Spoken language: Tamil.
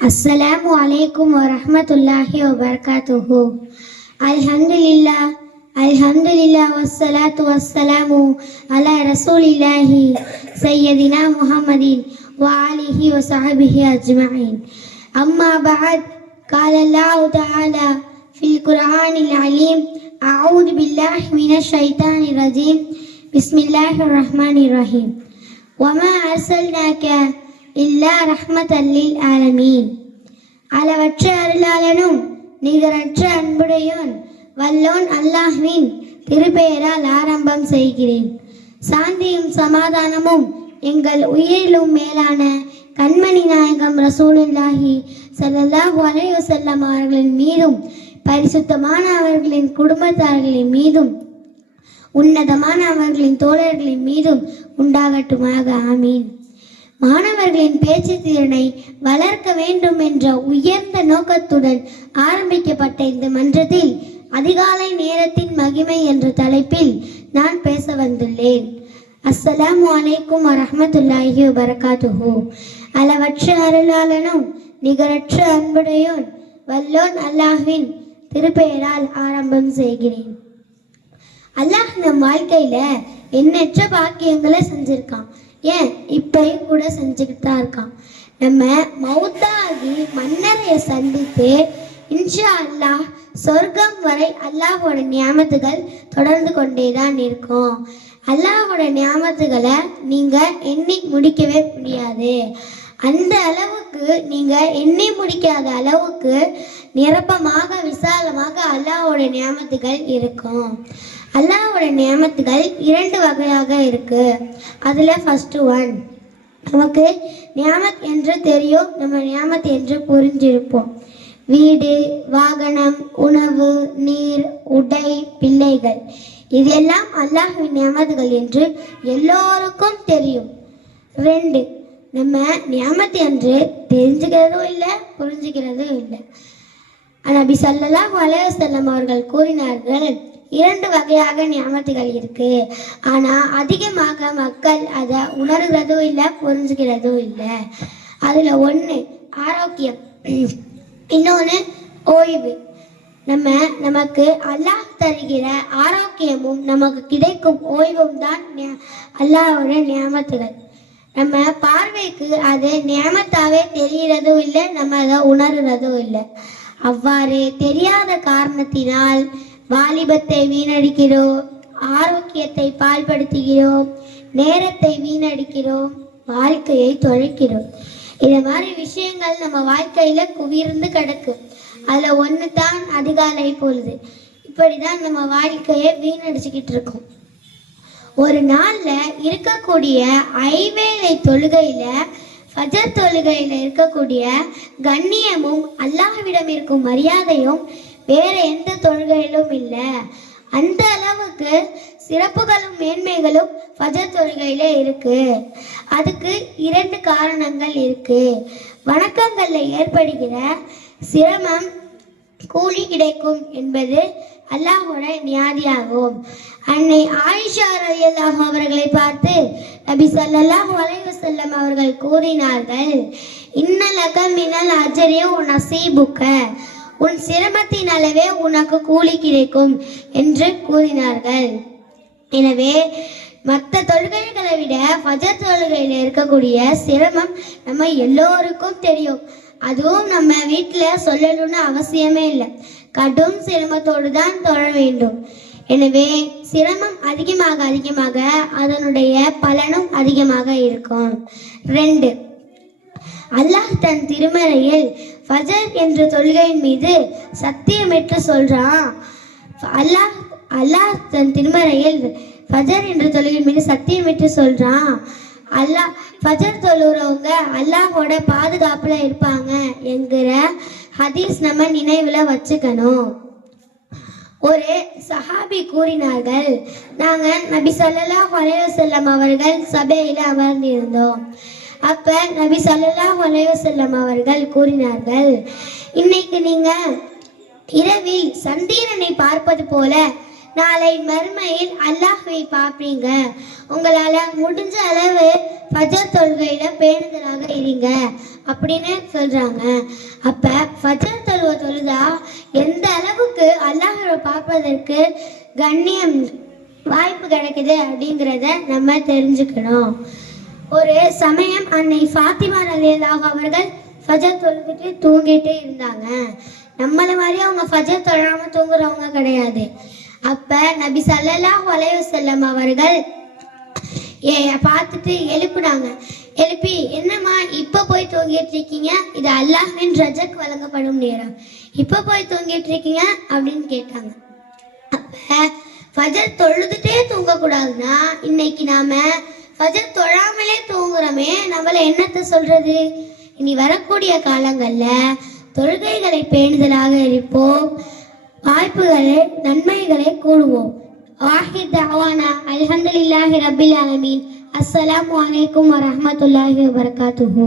Assalamu alaikum wa rahmatullahi wa barakatuhu. Alhamdulillah wassalatu wassalamu ala rasulillahi sayyidina Muhammadin wa alihi wa sahbihi ajma'in. Amma ba'd, qala Allah ta'ala fil Qur'anil Alim, a'udhu billahi minash shaitanir rajim, bismillahir rahmanir rahim. Wa ma arsalnaka இல்லா ரஹ்மத்தல் லில் ஆலமீன். அளவற்ற அருளாளனும் நிகரற்ற அன்புடையோன் வல்லோன் அல்லாஹ்வின் திருப்பெயரால் ஆரம்பம் செய்கிறேன். சாந்தியும் சமாதானமும் எங்கள் உயிரிலும் மேலான கண்மணி நாயகம் ரசூலுல்லாஹி ஸல்லல்லாஹு அலைஹி வஸல்லம் அவர்களின் மீதும் பரிசுத்தமான அவர்களின் குடும்பத்தார்களின் மீதும் உன்னதமான அவர்களின் தோழர்களின் மீதும் உண்டாகட்டுமாக. ஆமீன். மாணவர்களின் பேச்சு திறனை வளர்க்க வேண்டும் என்ற உயர்ந்த நோக்கத்துடன் ஆரம்பிக்கப்பட்ட இந்த மன்றத்தில் அதிகாலை நேரத்தின் மகிமை என்ற தலைப்பில் நான் பேச வந்துள்ளேன். அஸ்ஸலாமு அலைக்கும் வரஹ்மத்துல்லாஹி வபரகாத்துஹு. அளவற்ற அருளாளனும் நிகரற்ற அன்புடையோன் வல்லோன் அல்லாஹ்வின் திருப்பெயரால் ஆரம்பம் செய்கிறேன். அல்லாஹ் நம் வாழ்க்கையில எண்ணற்ற பாக்கியங்களை செஞ்சிருக்கான். ஏன் இப்பயும் கூட செஞ்சுக்கிட்டு தான் இருக்கான். நம்ம மௌத்தாகி மன்னரையை சந்தித்து இன்ஷா அல்லாஹ் சொர்க்கம் வரை அல்லாஹோட நியாமத்துகள் தொடர்ந்து கொண்டே தான் இருக்கும். அல்லாஹோட நியாமத்துகளை நீங்க எண்ணி முடிக்கவே முடியாது. அந்த அளவுக்கு நீங்க எண்ணி முடிக்காத அளவுக்கு நிரப்பமாக விசாலமாக அல்லாஹோட நியாமத்துகள் இருக்கும். அல்லாஹ்வோட நியாமத்துகள் இரண்டு வகையாக இருக்கு. அதுல ஃபர்ஸ்ட் ஒன், நமக்கு நியாமத் என்று தெரியும், நம்ம நியாமத் என்று புரிஞ்சிருப்போம். வீடு, வாகனம், உணவு, நீர், உடை, பிள்ளைகள், இதெல்லாம் அல்லாஹ்வின் நியாமத்துகள் என்று எல்லோருக்கும் தெரியும். ரெண்டு, நம்ம நியாமத் என்று தெரிஞ்சுக்கிறதும் இல்லை, புரிஞ்சுக்கிறதும் இல்லை. நபி ஸல்லல்லாஹு அலைஹி வஸல்லம் அவர்கள் கூறினார்கள், இரண்டு வகையாக நியாமத்துகள் இருக்கு. ஆனா அதிகமாக மக்கள் அதை உணர்கிறதும் இல்லை, புரிஞ்சுக்கிறதும் இல்லை. அதுல ஒண்ணு ஆரோக்கியம், இன்னொன்னு ஓய்வு. நமக்கு அல்லாஹ் தருகிற ஆரோக்கியமும் நமக்கு கிடைக்கும் ஓய்வும் தான் அல்லாஹ்வோட நியாமத்துகள். நம்ம பார்வைக்கு அது நியாமத்தாவே தெரிகிறதும் இல்லை, நம்ம அதை உணர்கிறதும் இல்லை. அவ்வாறு தெரியாத காரணத்தினால் வாலிபத்தை வீணடிக்கிறோம், ஆரோக்கியத்தை பாழ்படுத்துகிறோம், நேரத்தை வீணடிக்கிறோம், வாழ்க்கையை தொலைக்கிறோம். இந்த மாதிரி விஷயங்கள் நம்ம வாழ்க்கையில குவிர்ந்து கிடக்கு. அதுல ஒன்று தான் அதிகாலை பொழுது. இப்படிதான் நம்ம வாழ்க்கையை வீணடிச்சுக்கிட்டு இருக்கோம். ஒரு நாள்ல இருக்கக்கூடிய ஐவேளை தொழுகையில ஃபஜர் தொழுகையில இருக்கக்கூடிய கண்ணியமும் அல்லாஹ்விடம் இருக்கும் மரியாதையும் வேற எந்த தொழுகையிலும் இல்லை. அந்த அளவுக்கு சிறப்புகளும் மேன்மைகளும் ஃபஜர் தொழுகையில இருக்கு. அதுக்கு இரண்டு காரணங்கள் இருக்கு. வணக்கங்கள்ல ஏற்படுகிற சிரமம் கூலி கிடைக்கும் என்பது அல்லாஹ்வோட நியாதியாகும். அன்னை ஆயிஷா ரலியல்லாஹு அவர்களை பார்த்து நபி ஸல்லல்லாஹு அலைஹி வஸல்லம் அவர்கள் கூறினார்கள், இன்னலக மினல் அஜ்ரி நஸீபுக, உன் சிரமத்தின் அளவே உனக்கு கூலி கிடைக்கும் என்று கூறினார்கள். எனவே மற்ற தொழுகைகளை விட ஃபஜர் தொழுகையில் இருக்கக்கூடிய சிரமம் நம்ம எல்லோருக்கும் தெரியும். அதுவும் நம்ம வீட்டில் சொல்லணும்னு அவசியமே இல்லை. கடும் சிரமத்தோடு தான் தொழ வேண்டும். எனவே சிரமம் அதிகமாக அதிகமாக அதனுடைய பலனும் அதிகமாக இருக்கும். ரெண்டு, அல்லாஹ் தன் திருமறையில் ஃபஜர் என்ற தொழுகையின் மீது சத்தியமிட்டு சொல்றான். அல்லாஹ் தன் திருமறையில் ஃபஜர் என்ற தொழுகையின் மீது சத்தியமிட்டு சொல்றான். அல்லாஹ் ஃபஜர் தொழுறவங்க அல்லாஹோட பாதுகாப்புல இருப்பாங்க என்கிற ஹதீஸ் நம்ம நினைவுல வச்சுக்கணும். ஒரு சஹாபி கூறினார்கள், நாங்க நபி ஸல்லல்லாஹு அலைஹி வஸல்லம் அவர்கள் சபையில அமர்ந்திருந்தோம். அப்ப நபி ஸல்லல்லாஹு அலைஹி வஸல்லம் அவர்கள் கூறினார்கள், இன்னைக்கு நீங்க இரவில் சந்திரனை பார்ப்பது போல நாளை மறுமையில் அல்லாஹ்வை பார்ப்பீங்க. உங்களால முடிஞ்ச அளவு ஃபஜர் தொழுகையில பேணுதலாக இருங்க அப்படின்னு சொல்றாங்க. அப்ப ஃபஜர் தொழுதா எந்த அளவுக்கு அல்லாஹ்வை பார்ப்பதற்கு கண்ணியம் வாய்ப்பு கிடைக்குது அப்படிங்கிறத நம்ம தெரிஞ்சுக்கணும். ஒரு சமயம் அன்னை ஃபாத்திமா ரலியல்லாஹு அவர்கள் ஃபஜர் தொழுதுட்டு தூங்கிட்டே இருந்தாங்க. நம்மள மாதிரி அவங்க ஃபஜர் தொழாம தூங்குறவங்க கிடையாது. அப்ப நபி ஸல்லல்லாஹு அலைஹி வஸல்லம் அவர்கள் பார்த்துட்டு எழுப்புனாங்க. எழுப்பி, என்னம்மா இப்ப போய் தூங்கிட்டு இருக்கீங்க? இது அல்லாஹ்வின் ரஜக் வழங்கப்படும் நேரம், இப்ப போய் தூங்கிட்டு இருக்கீங்க அப்படின்னு கேட்டாங்க. அப்ப ஃபஜர் தொழுதுட்டே தூங்கக்கூடாதுன்னா இன்னைக்கு நாம ஃபஜர் தொழாமலே தூங்குறோமே, நம்மள என்னத்தை சொல்றது? இனி வரக்கூடிய காலங்கள்ல தொழுகைகளை பேணுதலாக இருப்போம், வாய்ப்புகளை நன்மைகளை கூடுவோம். வாஹித் தஅவானா அல்ஹம்துலில்லாஹி ரப்பில் ஆலமீன். அஸ்ஸலாமு அலைக்கும் வரஹ்மத்துல்லாஹி வபரகாத்துஹு.